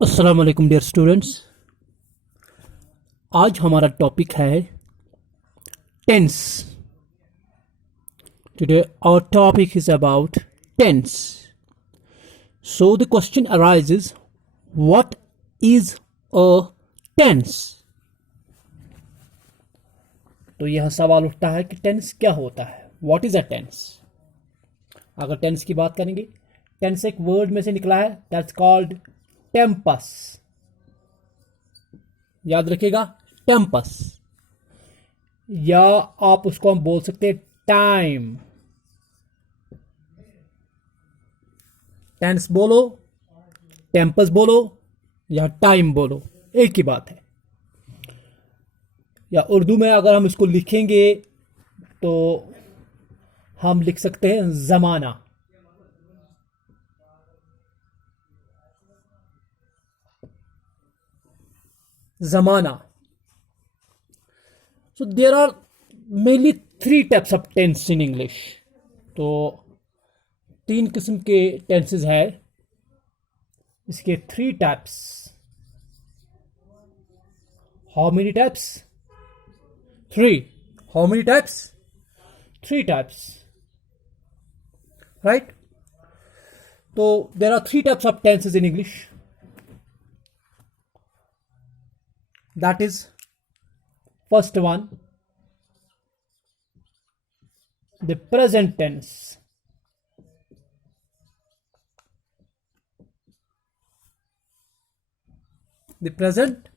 अस्सलाम वालेकुम dear students. आज हमारा टॉपिक है tense. Today our topic is about tense. So the question arises, what is a tense? तो यह सवाल उठता है कि टेंस क्या होता है, व्हाट इज अ टेंस। अगर टेंस की बात करेंगे, टेंस एक वर्ड में से निकला है, दैट्स कॉल्ड टेम्पस। याद रखिएगा, टेम्पस, या आप उसको हम बोल सकते हैं टाइम। टेंस बोलो, टेम्पस बोलो या टाइम बोलो, एक ही बात है। या उर्दू में अगर हम इसको लिखेंगे तो हम लिख सकते हैं जमाना। जमाना। So there are mainly three types of tense in English. तो तीन किस्म के टेंसेस है, इसके three types. How many types? Three. How many types? Three types, right? तो there are three types of tenses in English. That is first one, the present tense. The present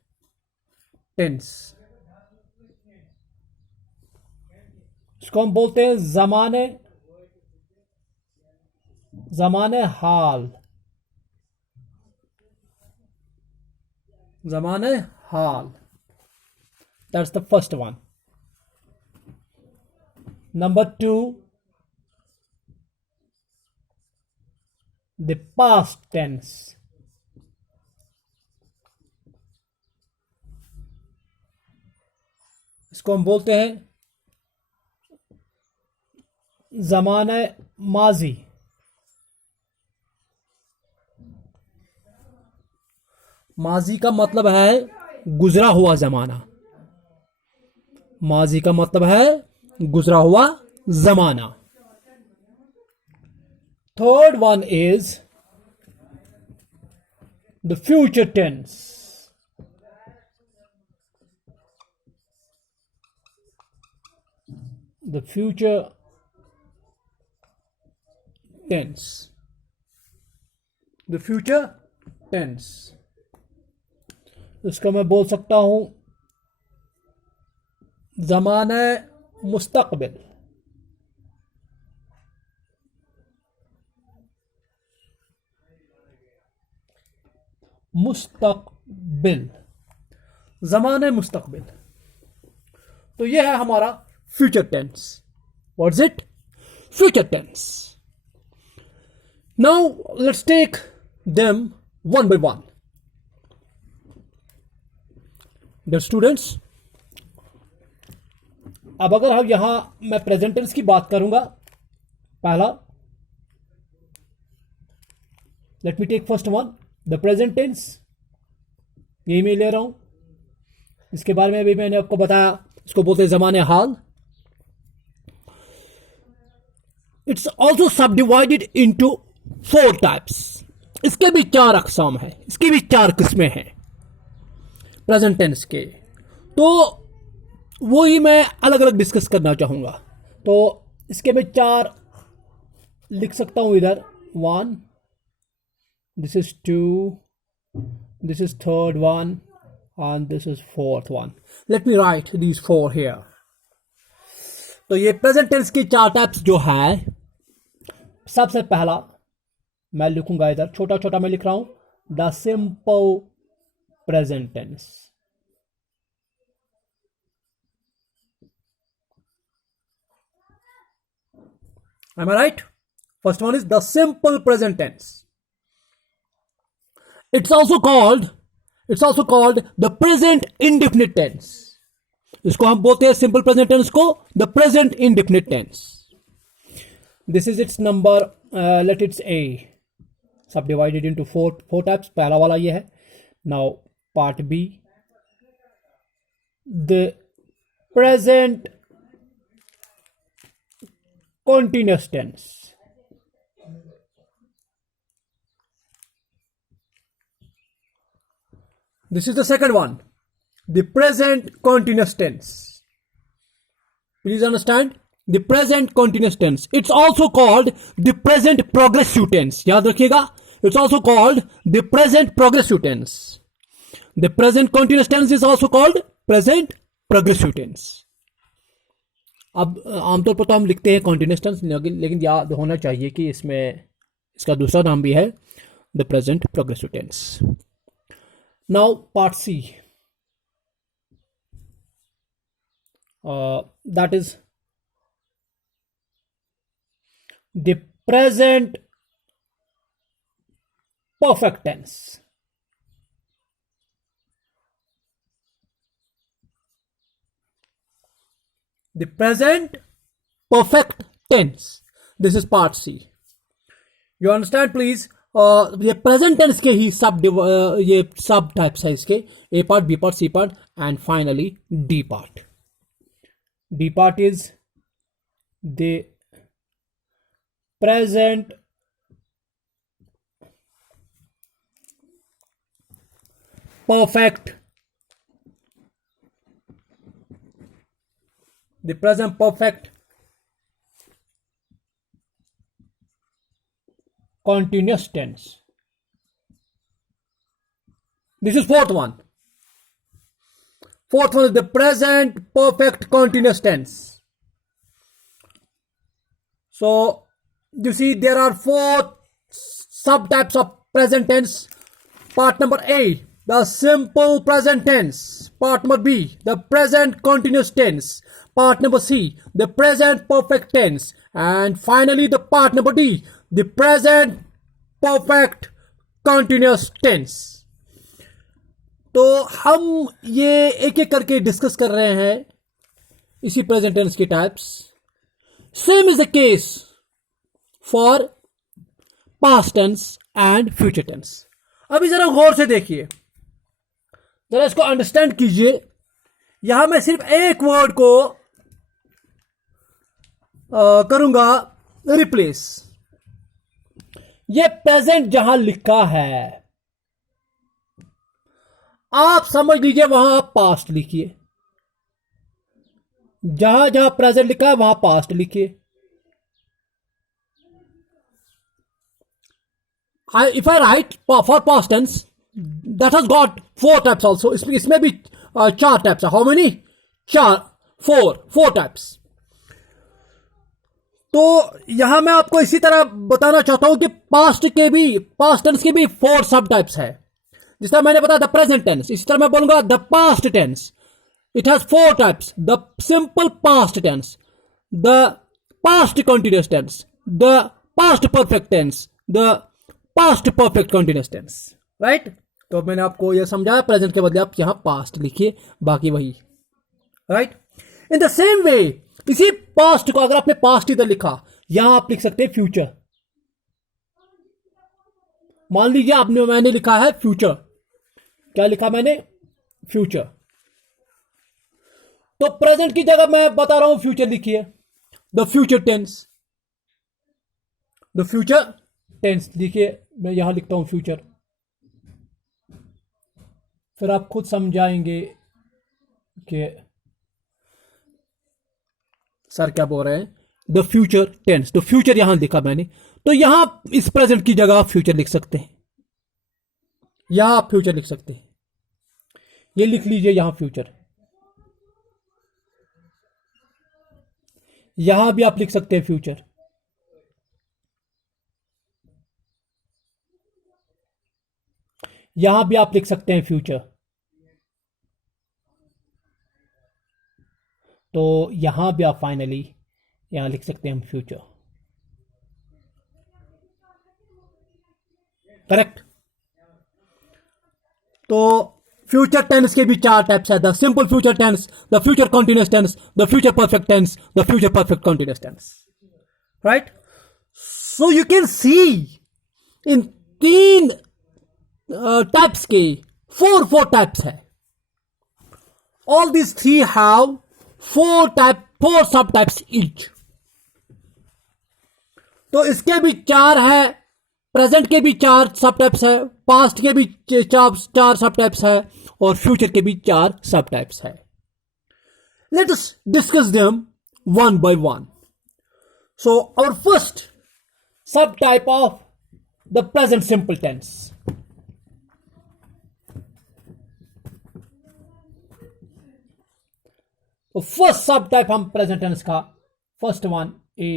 tense, इसको हम बोलते हैं जमाने जमाने हाल। जमाने हाल, that's the first one. Number two, the past tense. इसको हम बोलते हैं जमाने माजी। माजी का मतलब है गुजरा हुआ जमाना। माजी का मतलब है गुजरा हुआ जमाना। Third one is the future tense. The future tense. The future tense, इसको मैं बोल सकता हूं जमाने मुस्तकबिल। मुस्तकबिल, जमाने मुस्तकबिल। तो यह है हमारा future tense. What is it? Future tense. Now let's take them one by one. Dear students, अब अगर हम यहां मैं प्रेजेंट टेंस की बात करूंगा, पहला, let me take first one, the present tense. यही मैं ले रहा हूं, इसके बारे में भी मैंने आपको बताया, इसको बोलते हैं जमाने हाल। इट्स ऑल्सो सब डिवाइडेड इंटू फोर टाइप्स। इसके भी चार अकसाम है, इसकी भी चार किस्में हैं प्रेजेंट टेंस के। तो वो ही मैं अलग अलग डिस्कस करना चाहूंगा। तो इसके मैं चार लिख सकता हूं इधर। One, this is two, this is third one, and this is fourth one. Let me write these four here. तो ये प्रेजेंट टेंस की चार टाइप्स जो है, सबसे पहला मैं लिखूंगा इधर, छोटा छोटा मैं लिख रहा हूं, the simple present tense. Am I right? First one is the simple present tense. It's also called the present indefinite tense. इसको हम बोलते हैं सिंपल प्रेजेंट टेंस को the present indefinite tense. This is its number, let it's a, subdivided into four types. पहला वाला ये है। Now, part B, the present continuous tense. This is the second one, the present continuous tense. Please understand, the present continuous tense. It's also called the present progressive tense. याद रखिएगा, it's also called the present progressive tense. The present continuous tense is also called present progressive tense. अब आमतौर पर तो हम लिखते हैं continuous tense, लेकिन याद होना चाहिए कि इसमें इसका दूसरा नाम भी है the present progressive tense. Now part C, that is the present perfect tense. The present perfect tense. This is part C. You understand, please? ये प्रेजेंट टेंस के ही ये सब टाइप्स है इसके, A part, B part, C part and finally D part. D part is the present perfect, the present perfect continuous tense. This is fourth one. Fourth one is the present perfect continuous tense. So you see there are four subtypes of present tense. Part number A, the simple present tense. Part number B, the present continuous tense. Part number C, the present perfect tense. And finally the part number D, the present perfect continuous tense. तो हम ये एक एक करके discuss कर रहे हैं इसी प्रेजेंट टेंस के types. Same is the case for past tense and future tense. अभी जरा गौर से देखिए, जरा इसको अंडरस्टैंड कीजिए. यहां मैं सिर्फ एक वर्ड को करूंगा रिप्लेस. ये प्रेजेंट जहां लिखा है आप समझ लीजिए वहां आप पास्ट लिखिए. जहां जहां प्रेजेंट लिखा है वहां पास्ट लिखिए. If I write for past tense, that has got four types also. इसमें भी चार types है. How many? four types. तो यहां मैं आपको इसी तरह बताना चाहता हूं कि पास्ट टेंस के भी फोर सब टाइप्स है. जिस तरह मैंने बताया द प्रेजेंट टेंस, इसी तरह मैं बोलूंगा the past tense. It has four types. The simple past tense, the past continuous tense, the past perfect tense, the past perfect continuous tense. Right. तो मैंने आपको यह समझाया, प्रेजेंट के बदले आप यहां पास्ट लिखिए, बाकी वही. Right. In the same way इसी पास्ट को अगर आपने पास्ट इधर लिखा, यहां आप लिख सकते हैं फ्यूचर. मान लीजिए मैंने लिखा है फ्यूचर. क्या लिखा मैंने? फ्यूचर. तो प्रेजेंट की जगह मैं बता रहा हूं फ्यूचर लिखिए. The future tense, the future tense लिखिए. मैं यहां लिखता हूं फ्यूचर. फिर आप खुद समझाएंगे कि सर क्या बोल रहे हैं. द फ्यूचर टेंस, तो फ्यूचर यहां लिखा मैंने, तो यहां इस प्रेजेंट की जगह आप फ्यूचर लिख सकते हैं. यहां आप फ्यूचर लिख सकते हैं. ये लिख लीजिए यहां फ्यूचर. यहां भी आप लिख सकते हैं फ्यूचर. यहां भी आप लिख सकते हैं फ्यूचर. तो यहां भी आप फाइनली यहां लिख सकते हैं हम फ्यूचर. करेक्ट. तो फ्यूचर टेंस के भी चार टाइप्स है. The simple future tense, the future continuous tense, the future perfect tense, the future perfect continuous tense. Right. So you can see in तीन टाइप्स के फोर टाइप्स है. All these three have four sub types each. तो इसके भी चार है, present के भी चार सब टाइप्स है, पास्ट के भी चार सब टाइप्स है, और फ्यूचर के भी चार सब टाइप्स है. Let us discuss them one by one. So our first subtype of the present simple tense. तो फर्स्ट सब टाइप हम प्रेजेंट टेंस का, first one a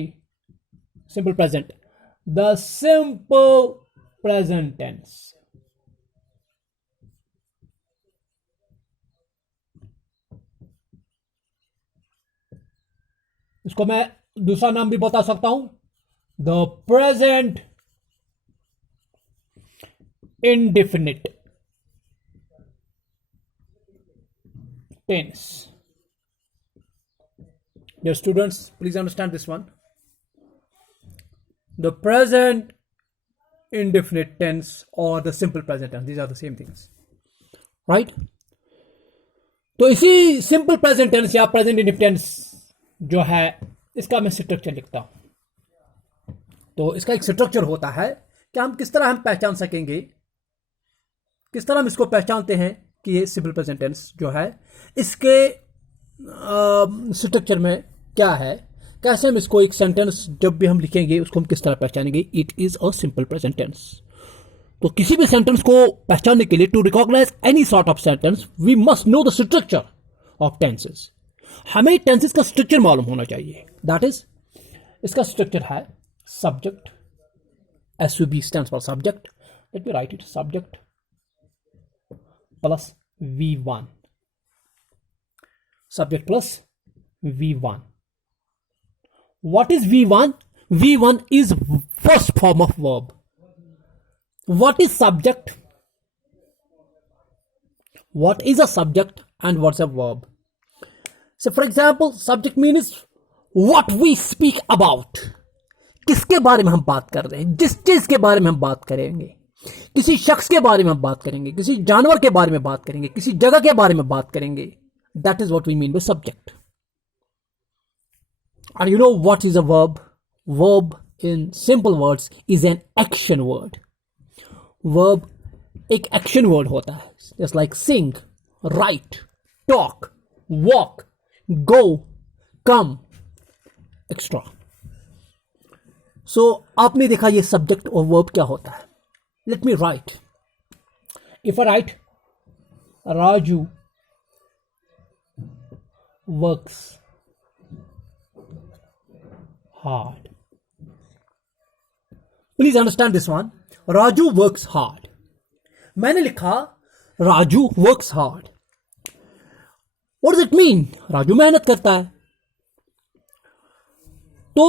simple present, the simple present tense. इसको मैं दूसरा नाम भी बता सकता हूं, the present indefinite tense. Dear students, please understand this one. The present indefinite tense or the simple present tense, these are the same things, right? तो इसी सिंपल प्रेजेंट टेंस या प्रेजेंट इंडेफिनिट टेंस जो है, इसका मैं structure लिखता हूं. तो इसका एक स्ट्रक्चर होता है कि हम किस तरह हम पहचान सकेंगे, किस तरह हम इसको पहचानते हैं कि ये सिंपल प्रेजेंट टेंस जो है, इसके स्ट्रक्चर में क्या है, कैसे हम इसको एक सेंटेंस जब भी हम लिखेंगे उसको हम किस तरह पहचानेंगे. It is a simple present tense. तो किसी भी सेंटेंस को पहचानने के लिए, to recognise any sort of sentence, we must know the structure of tenses. हमें टेंसेस का स्ट्रक्चर मालूम होना चाहिए. दैट इज, इसका स्ट्रक्चर है subject, SUB stands for subject. Let me write it, subject plus V1. Subject plus V1. What is V1? V1 is first form of verb. What is subject? What is a subject and what's a verb? So for example, subject means what we speak about. किसके बारे में हम बात कर रहे हैं, जिस चीज के बारे में हम बात करेंगे, किसी शख्स के बारे में हम बात करेंगे, किसी जानवर के बारे में बात करेंगे, किसी जगह के बारे में बात करेंगे. That is what we mean by subject. And you know what is a verb? Verb in simple words is an action word. Verb एक action word होता है, just like sing, write, talk, walk, go, come, etc. So आपने देखा ये subject और verb क्या होता है. Let me write. If I write Raju works hard. Please understand this one. Raju works hard. मैंने लिखा Raju works hard. What does it mean? Raju मेहनत करता है. तो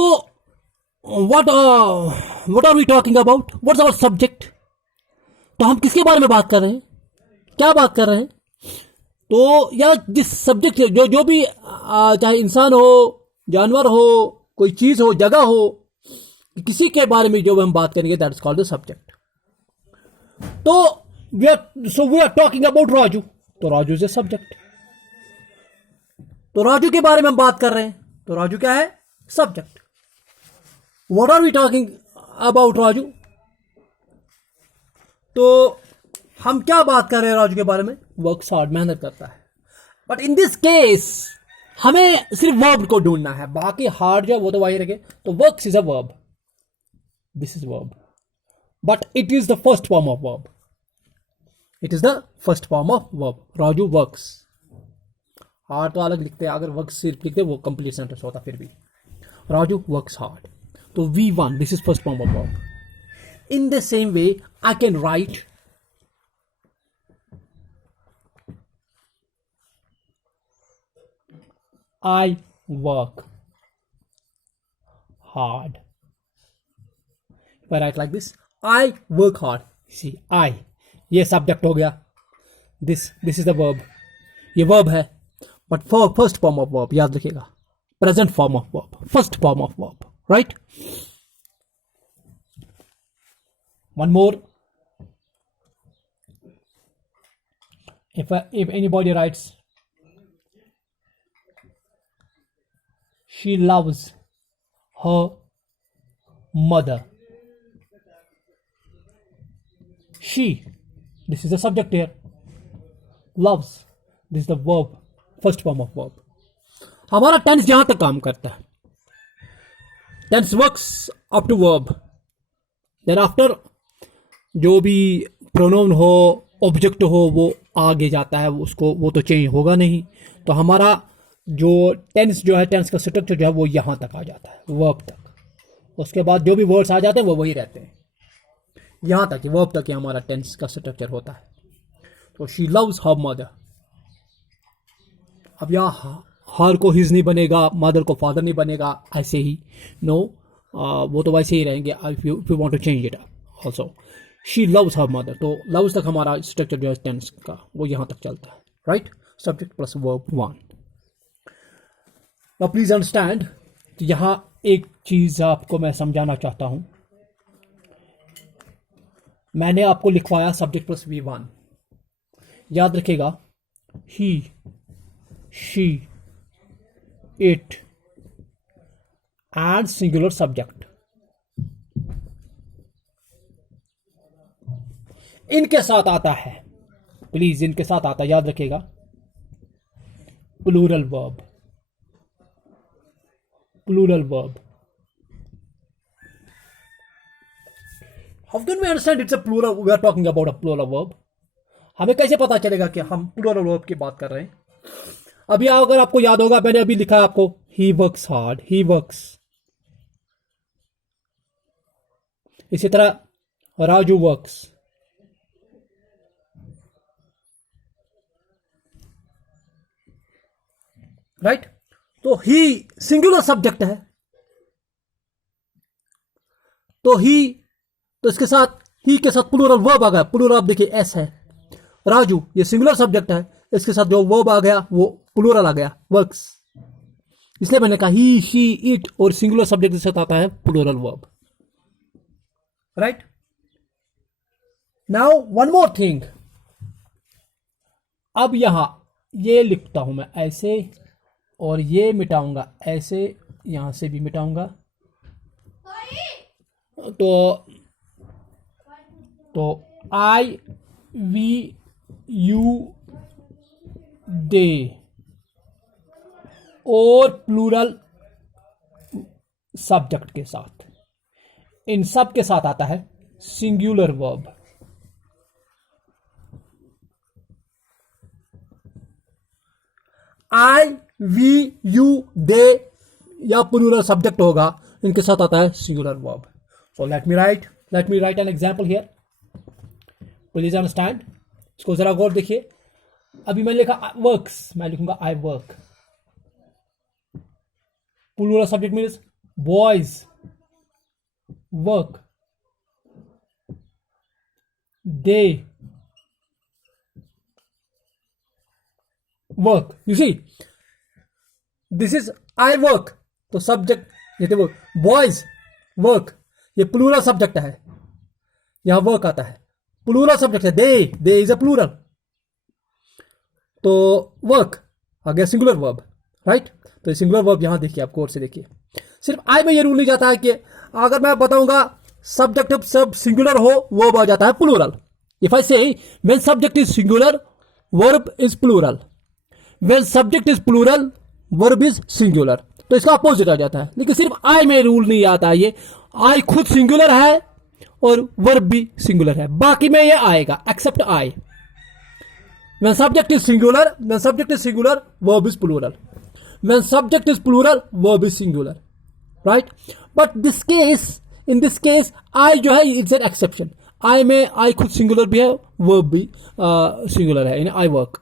what are we talking about? What's our subject? तो हम किसके बारे में बात कर रहे हैं, क्या बात कर रहे हैं? तो या जिस सब्जेक्ट जो भी चाहे इंसान हो, जानवर हो, कोई चीज हो, जगह हो, किसी के बारे में जो हम बात करेंगे, that is called the subject. तो we are talking about Raju, तो राजू इज ए सब्जेक्ट. तो राजू के बारे में हम बात कर रहे हैं, तो राजू क्या है, subject. What are we talking about Raju, तो हम क्या बात कर रहे हैं राजू के बारे में, वर्क्स हार्ड, मेहनत करता है. बट इन दिस केस हमें सिर्फ वर्ब को ढूंढना है, बाकी हार्ड जो वो तो वही रखे. तो works is a verb, this is verb, but it is the first form of verb. It is the first form of verb. Raju works hard तो अलग लिखते हैं, अगर वर्क्स सिर्फ लिखते वो कंप्लीट सेंटेंस होता. फिर भी राजू वर्क्स हार्ड. तो V1, this is first form of verb. In the same way, I can write I work hard. If I write like this, I work hard. See, I, ये subject हो गया. This is the verb. ये verb है. But for first form of verb, याद रखिएगा. Present form of verb. First form of verb. Right? One more. if anybody writes she loves her mother, she, this is the subject here, loves, this is the verb, first form of verb. हमारा tense जहां तक काम करता है, tense works up to verb, then after जो भी pronoun हो, object हो, वो आगे जाता है, उसको वो तो चेंज होगा नहीं, तो हमारा जो टेंस जो है, टेंस का स्ट्रक्चर जो है वो यहाँ तक आ जाता है, वर्ब तक। उसके बाद जो भी वर्ड्स आ जाते हैं वो वही रहते हैं, यहाँ तक, वर्ब तक ही हमारा टेंस का स्ट्रक्चर होता है। तो शी लव्स हर मदर, अब यहाँ हर को हिज नहीं बनेगा, मदर को फादर नहीं बनेगा, ऐसे ही नो, वो तो वैसे ही रहेंगे। If you want to change it also, she loves her mother, तो लव्स तक हमारा स्ट्रक्चर जो है टेंस का वो यहाँ तक चलता है, right. Subject plus verb 1। Now please understand, यहाँ एक चीज आपको मैं समझाना चाहता हूं। मैंने आपको लिखवाया सब्जेक्ट प्लस V1, याद रखेगा, he, she, it and singular subject, इनके साथ आता है, प्लीज इनके साथ आता है, याद रखेगा, plural verb, plural verb. How can we understand it's a plural? We are talking about a plural verb. हमें कैसे पता चलेगा कि हम plural verb की बात कर रहे हैं? अभी अगर आपको याद होगा, मैंने अभी लिखा है आपको, he works hard, he works। इसी तरह राजू works, राइट। तो ही सिंगुलर सब्जेक्ट है, तो ही, तो इसके साथ ही के साथ प्लूरल वर्ब आ गया, प्लूरल आप देखिए एस है, राजू ये सिंगुलर सब्जेक्ट है, इसके साथ जो वर्ब आ गया वो प्लूरल आ गया, वर्क्स। इसलिए मैंने कहा ही, शी, इट, और सिंगुलर सब्जेक्ट के साथ आता है plural verb, right. Now one more thing, अब यहां ये लिखता हूं मैं ऐसे, और ये मिटाऊंगा ऐसे, यहां से भी मिटाऊंगा, तो आई वी यू दे, और प्लूरल सब्जेक्ट के साथ, इन सब के साथ आता है singular verb. I we you they या प्लूरल सब्जेक्ट होगा, इनके साथ आता है singular verb. So let me write an example here, please understand. इसको जरा गौर देखिए, अभी मैंने लिखा वर्क्स, मैं लिखूंगा I work, plural subject means boys work, they work. You see this is I work, तो सब्जेक्ट जैसे वो बॉयज वर्क, ये प्लूरल सब्जेक्ट है, यहां वर्क आता है, प्लूरल सब्जेक्ट है, दे इज अ प्लूरल, तो वर्क आ गया सिंगुलर वर्ब, राइट। तो सिंगुलर वर्ब यहां देखिए, आप गौर से देखिए, सिर्फ आई में ये रूल नहीं जाता है कि अगर मैं बताऊंगा सब्जेक्ट सब सिंगुलर हो, वर्ब आ जाता है plural. If I say when subject is singular, verb is plural, when subject is plural, verb is singular, तो इसका अपोजिट आ जाता है। लेकिन सिर्फ आई में रूल नहीं आता है, ये आई खुद सिंगुलर है और वर्ब भी सिंगुलर है, बाकी में ये आएगा except I. When subject is singular, verb is plural, when subject is plural, verb is singular, right. But in this case I जो है इट्स एन एक्सेप्शन, आई में आई खुद सिंगुलर भी है, वर्ब भी सिंगुलर है, in I work,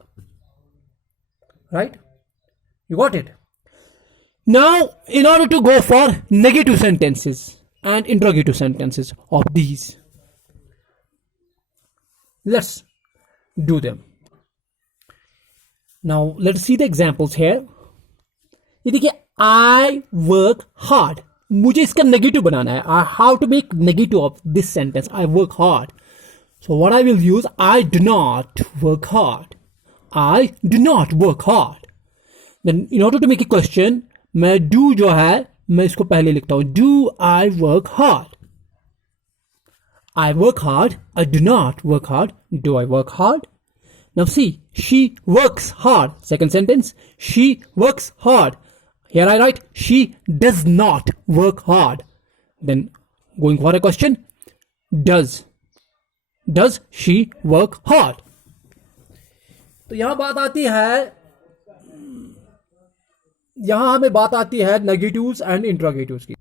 right? You got it? Now, in order to go for negative sentences and interrogative sentences of these, let's do them. Now, let's see the examples here. ये देखिए, I work hard. मुझे इसका negative बनाना है. I have to make negative of this sentence. I work hard. So what I will use, I do not work hard. I do not work hard. Then in order to make a question, मैं do जो है मैं इसको पहले लिखता हूं. Do I work hard? I work hard. I do not work hard. Do I work hard? Now see, she works hard. Second sentence, she works hard. Here I write, she does not work hard. Then going for a question, does she work hard? तो यहां बात आती है, यहां हमें बात आती है नेगेटिव्स एंड इंट्रोगेटिव्स की.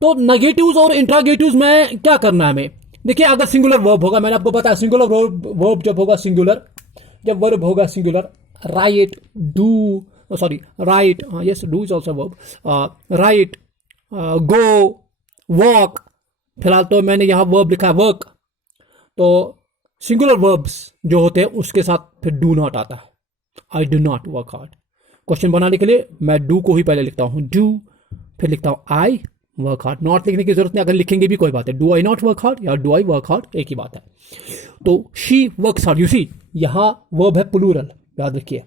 तो नेगेटिव्स और इंट्रोगेटिव्स में क्या करना है हमें. देखिए अगर सिंगुलर वर्ब होगा, मैंने आपको बताया सिंगुलर वर्ब जब होगा सिंगुलर, जब वर्ब होगा singular, right, do, sorry right, yes do is also verb, right, go, walk. फिलहाल तो मैंने यहां वर्ब लिखा है वर्क. तो सिंगुलर वर्ब्स जो होते हैं उसके साथ फिर डू नॉट आता है. I do not work hard. Question बनाने के लिए मैं डू को ही पहले लिखता हूं, डू, फिर लिखता हूं आई वर्क हार्ड. नॉट लिखने की जरूरत नहीं, अगर लिखेंगे भी कोई बात है. Do I not work hard या डू आई वर्क हार्ड एक ही बात है. तो she works hard. You see यहां वर्ब है प्लूरल, याद रखिए.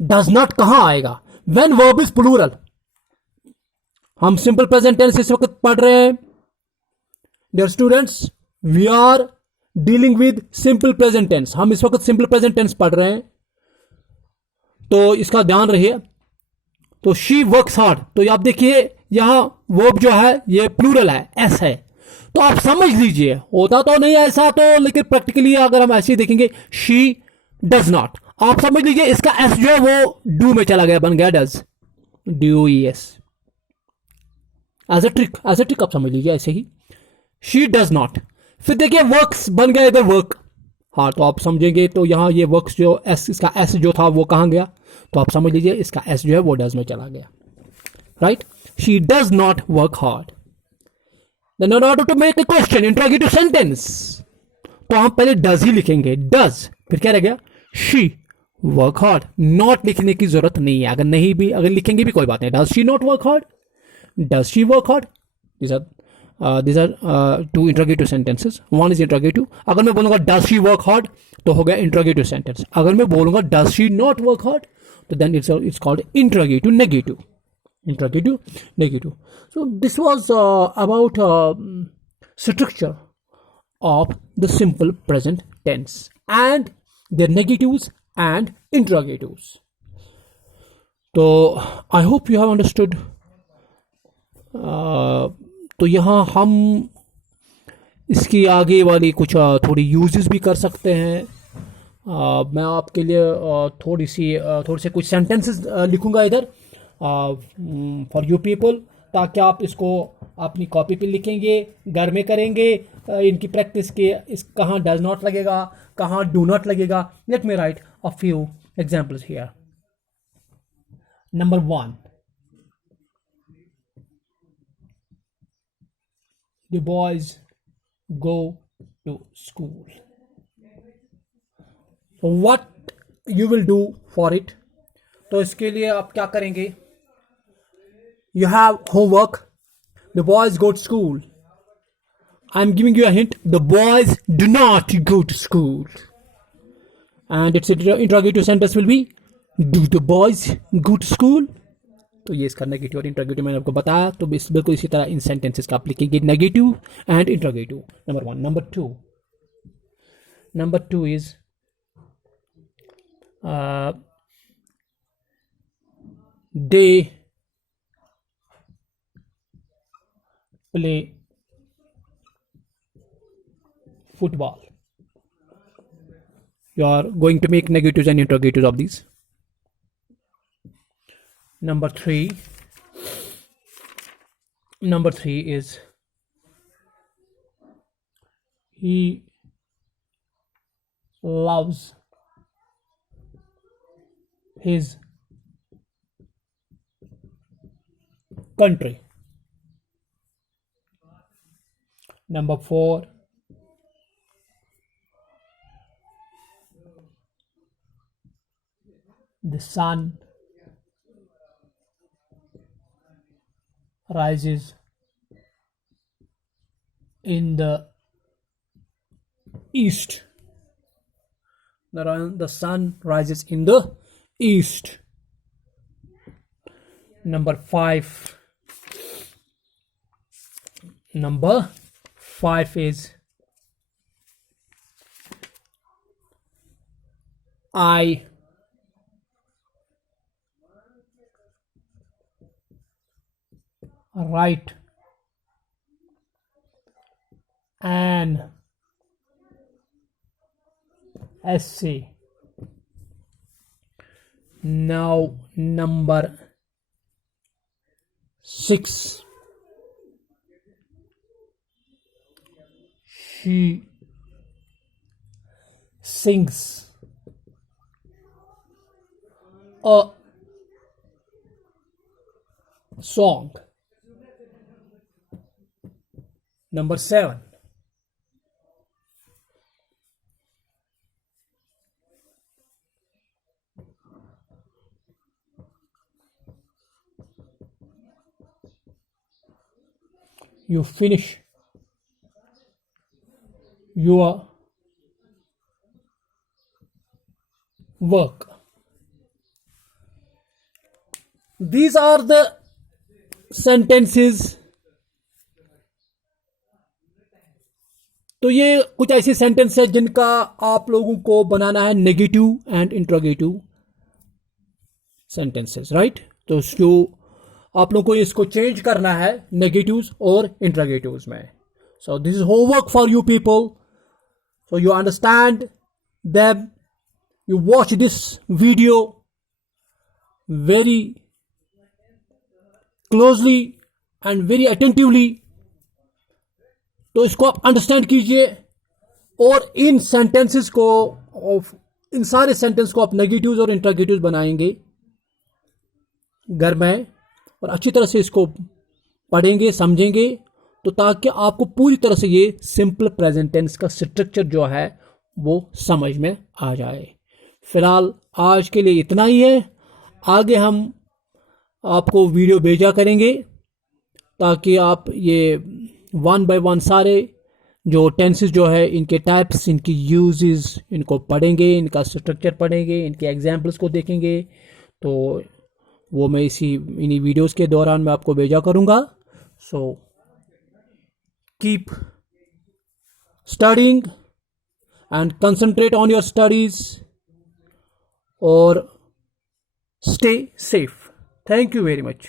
डज नॉट कहां आएगा? When verb is plural. हम सिंपल प्रेजेंट टेंस इस वक्त पढ़ रहे हैं. Dear students, we are dealing with simple present tense. हम इस वक्त सिंपल प्रेजेंट टेंस पढ़ रहे हैं, तो इसका ध्यान रहिए. तो शी वर्क्स हार्ड, तो आप देखिए यहां वर्ब जो है ये प्लूरल है, एस है. तो आप समझ लीजिए, होता तो नहीं ऐसा तो, लेकिन प्रैक्टिकली अगर हम ऐसे ही देखेंगे, शी डज नॉट, आप समझ लीजिए इसका एस जो है वो डू में चला गया, बन गया does, do E S. As a trick आप समझ लीजिए ऐसे ही. शी डज नॉट, फिर देखिए वर्क्स बन गया इधर वर्क. हाँ तो आप समझेंगे, तो यहां ये वर्क्स जो एस, इसका एस जो था वो कहां गया, तो आप समझ लीजिए इसका एस जो है वो डज में चला गया. Right, she does not work hard. Then in order to make a question, interrogative sentence, तो हम पहले डज ही लिखेंगे. डज, फिर क्या रह गया, शी वर्क हार्ड. नॉट लिखने की जरूरत नहीं है, अगर लिखेंगे भी कोई बात नहीं. Does she not work hard, does she work hard. these are two interrogative sentences. One is interrogative. अगर मैं बोलूंगा डज शी वर्क हार्ड तो हो गया इंट्रोगेटिव सेंटेंस. अगर मैं बोलूंगा does she not work hard तो then it's called interrogative negative. Interrogative, negative. So this was about structure of the simple present tense and their negatives and interrogatives. So I hope you have understood. तो यहाँ हम इसकी आगे वाली कुछ थोड़ी uses भी कर सकते हैं. मैं आपके लिए थोड़े से कुछ सेंटेंसेस लिखूंगा इधर फॉर यू पीपल, ताकि आप इसको अपनी कॉपी पे लिखेंगे, घर में करेंगे इनकी प्रैक्टिस के. इस कहाँ डज नॉट लगेगा, कहाँ डू नॉट लगेगा. Let me write a few examples here. Number 1, the boys go to school. What you will do for it. तो इसके लिए आप क्या करेंगे. You have homework. The boys go to school. I'm giving you a hint. The boys do not go to school. And its interrogative sentence will be, do the boys go to school? तो ये इसका negative और interrogative मैंने आपको बताया. तो बिल्कुल इसी तरह इन सेंटेंसेस का आप लिखेंगे negative and interrogative. Number 1. Number 2 is they play football. You are going to make negatives and interrogatives of these. Number 3 is he loves his country. Number 4, the sun rises in the east. The sun rises in the east. Number 5. Number 5 is I write an essay. Now number 6. She sings a song. Number 7. You finish your work. These are the sentences. तो ये कुछ ऐसे sentence है जिनका आप लोगों को बनाना है negative and interrogative sentences, right. तो जो आप लोगों को इसको चेंज करना है नेगेटिव्स और इंट्रोगेटिव्स में. So this is homework for you people. So you understand them, you watch this video very closely and very attentively. तो इसको आप अंडरस्टैंड कीजिए और इन सेंटेंसेस को, इन सारे सेंटेंस को आप नेगेटिव्स और इंट्रोगेटिव्स बनाएंगे घर में और अच्छी तरह से इसको पढ़ेंगे, समझेंगे, तो ताकि आपको पूरी तरह से ये सिंपल प्रेजेंट टेंस का स्ट्रक्चर जो है वो समझ में आ जाए. फिलहाल आज के लिए इतना ही है. आगे हम आपको वीडियो भेजा करेंगे ताकि आप ये वन बाय वन सारे जो टेंसेस जो है इनके टाइप्स, इनकी यूजेस, इनको पढ़ेंगे, इनका स्ट्रक्चर पढ़ेंगे, इनके एग्जाम्पल्स को देखेंगे. तो वो मैं इन्हीं वीडियोस के दौरान मैं आपको भेजा करूँगा. So keep studying and concentrate on your studies or stay safe. Thank you very much.